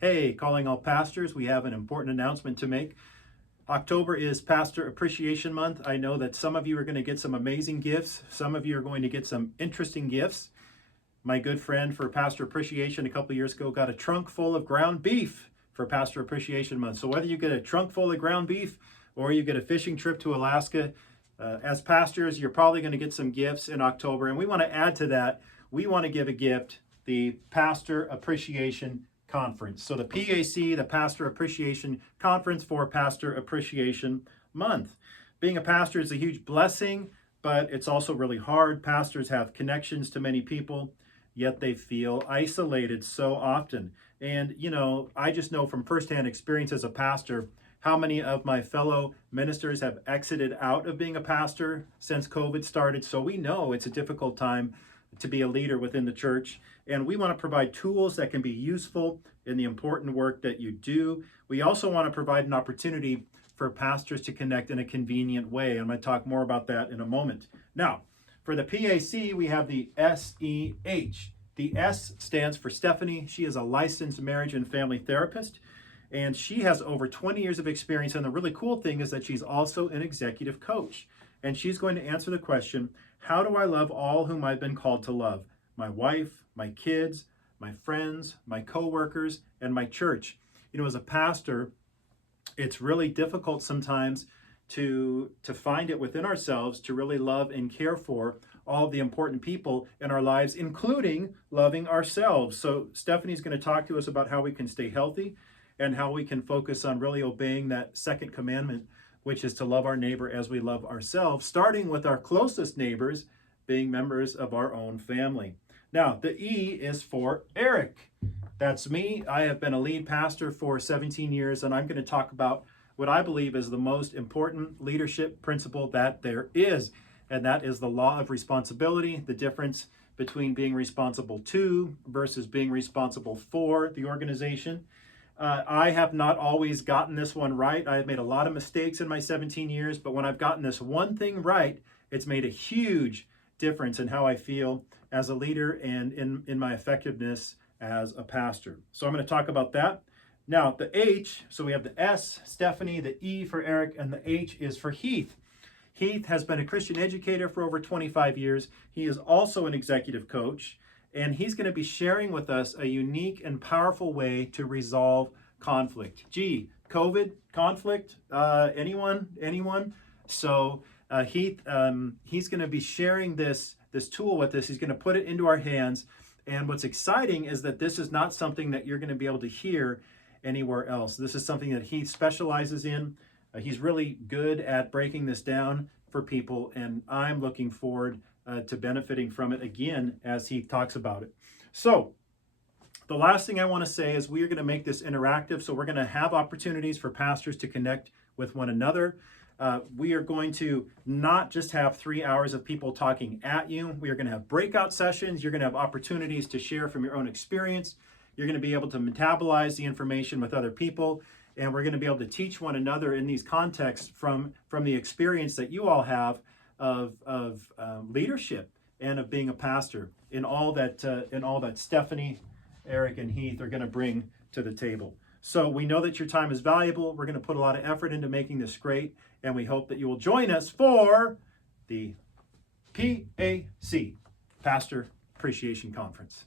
Hey, calling all pastors, we have an important announcement to make. October is Pastor Appreciation Month. I know that some of you are going to get some amazing gifts. Some of you are going to get some interesting gifts. My good friend for Pastor Appreciation a couple years ago got a trunk full of ground beef for Pastor Appreciation Month. So whether you get a trunk full of ground beef or you get a fishing trip to Alaska, as pastors, you're probably going to get some gifts in October. And we want to add to that, we want to give a gift, the Pastor Appreciation Conference. So the PAC, the Pastor Appreciation Conference for Pastor Appreciation Month. Being a pastor is a huge blessing, but it's also really hard. Pastors have connections to many people, yet they feel isolated so often. And, you know, I just know from firsthand experience as a pastor how many of my fellow ministers have exited out of being a pastor since COVID started. So we know it's a difficult time to be a leader within the church. And we want to provide tools that can be useful in the important work that you do. We also want to provide an opportunity for pastors to connect in a convenient way. I'm going to talk more about that in a moment. Now, for the PAC, we have the SEH. The S stands for Stephanie. She is a licensed marriage and family therapist, and she has over 20 years of experience. And the really cool thing is that she's also an executive coach. And she's going to answer the question, how do I love all whom I've been called to love? My wife, my kids, my friends, my coworkers, and my church. You know, as a pastor, it's really difficult sometimes to find it within ourselves to really love and care for all of the important people in our lives, including loving ourselves. So Stephanie's going to talk to us about how we can stay healthy and how we can focus on really obeying that second commandment, which is to love our neighbor as we love ourselves, starting with our closest neighbors being members of our own family. Now, the E is for Eric. That's me. I have been a lead pastor for 17 years, and I'm going to talk about what I believe is the most important leadership principle that there is, and that is the law of responsibility, the difference between being responsible to versus being responsible for the organization. I have not always gotten this one right. I have made a lot of mistakes in my 17 years, but when I've gotten this one thing right, it's made a huge difference in how I feel as a leader and in my effectiveness as a pastor. So I'm going to talk about that. Now, the H, so we have the S, Stephanie, the E for Eric, and the H is for Heath. Heath has been a Christian educator for over 25 years. He is also an executive coach, and he's going to be sharing with us a unique and powerful way to resolve conflict. Gee, COVID, conflict, anyone? So Heath, he's going to be sharing this tool with us. He's going to put it into our hands. And what's exciting is that this is not something that you're going to be able to hear anywhere else. This is something that Heath specializes in. He's really good at breaking this down for people, and I'm looking forward to benefiting from it again as he talks about it. So the last thing I want to say is we are going to make this interactive. So we're going to have opportunities for pastors to connect with one another. We are going to not just have 3 hours of people talking at you. We are going to have breakout sessions. You're going to have opportunities to share from your own experience. You're going to be able to metabolize the information with other people. And we're going to be able to teach one another in these contexts from the experience that you all have of leadership and of being a pastor in all that Stephanie, Eric, and Heath are going to bring to the table. So we know that your time is valuable. We're going to put a lot of effort into making this great, and we hope that you will join us for the PAC, Pastor Appreciation Conference.